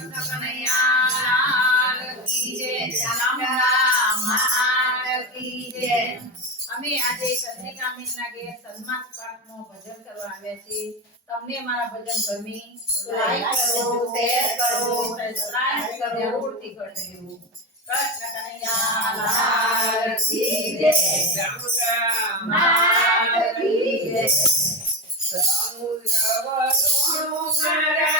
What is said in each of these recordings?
કૃષ્ણ કનૈયા લાલ કી જય ચામુંડા માત કી જય અમે આજે ચંદ્રિકા બેનના ઘેર સન્માન પાઠનું ભજન કરવા આવ્યા છીએ તમને અમારા ભજન ગમી તો લાઈક કરો શેર કરો સબસ્ક્રાઇબ કરો જરૂરથી કરજો કૃષ્ણ કનૈયા લાલ કી જય માત કી જય મારા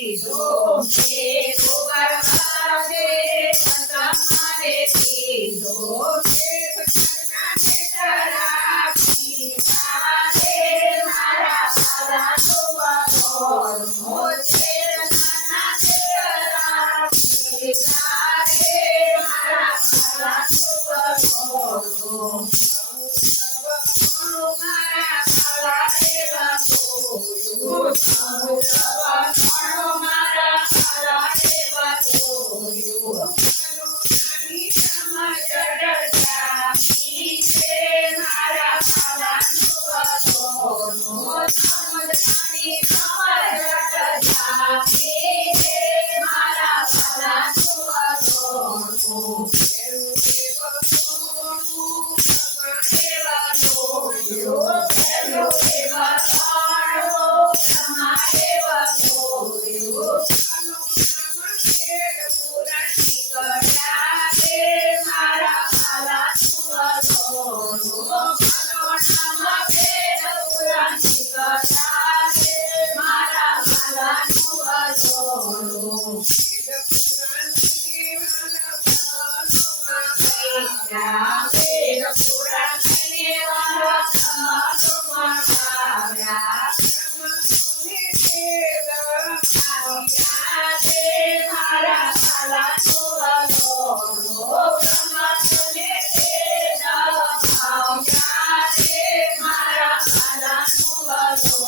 Oh, my God.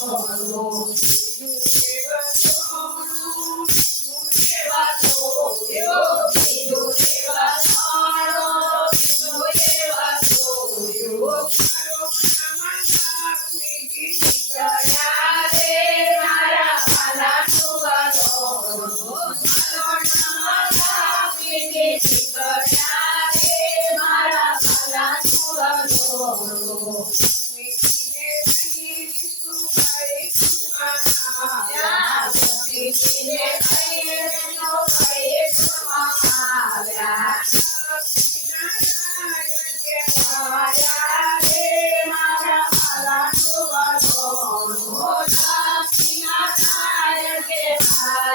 Lord, you give us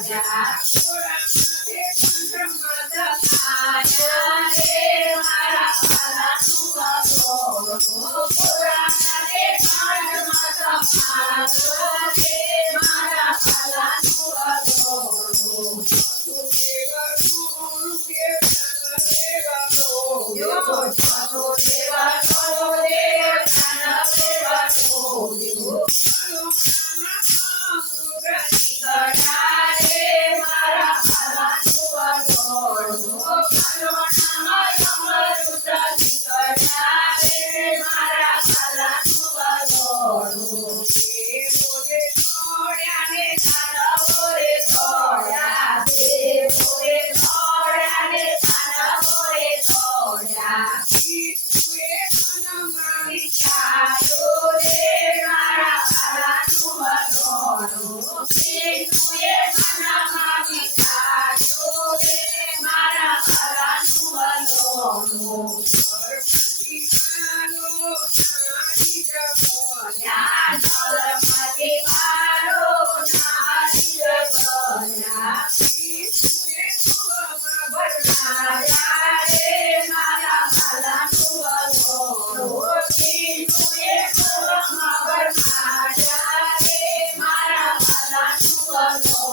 Oh, Yes.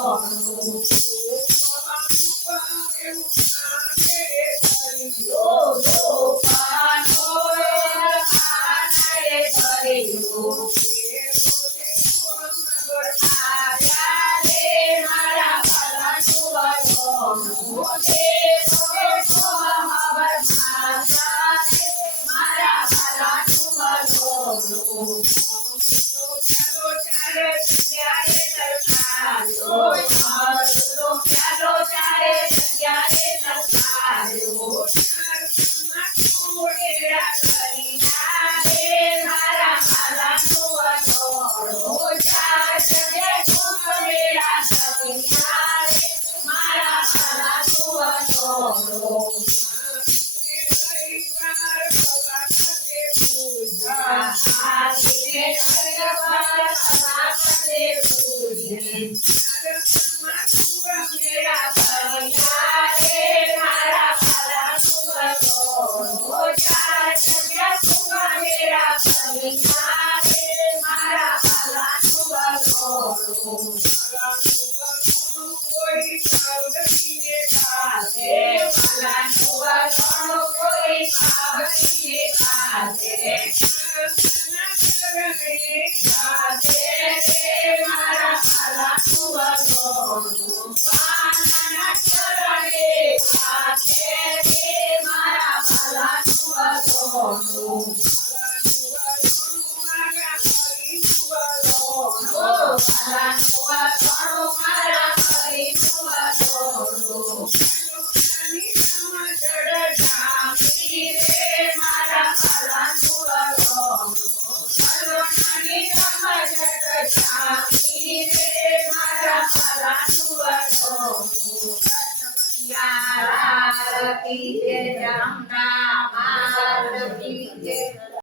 Oh, Thank.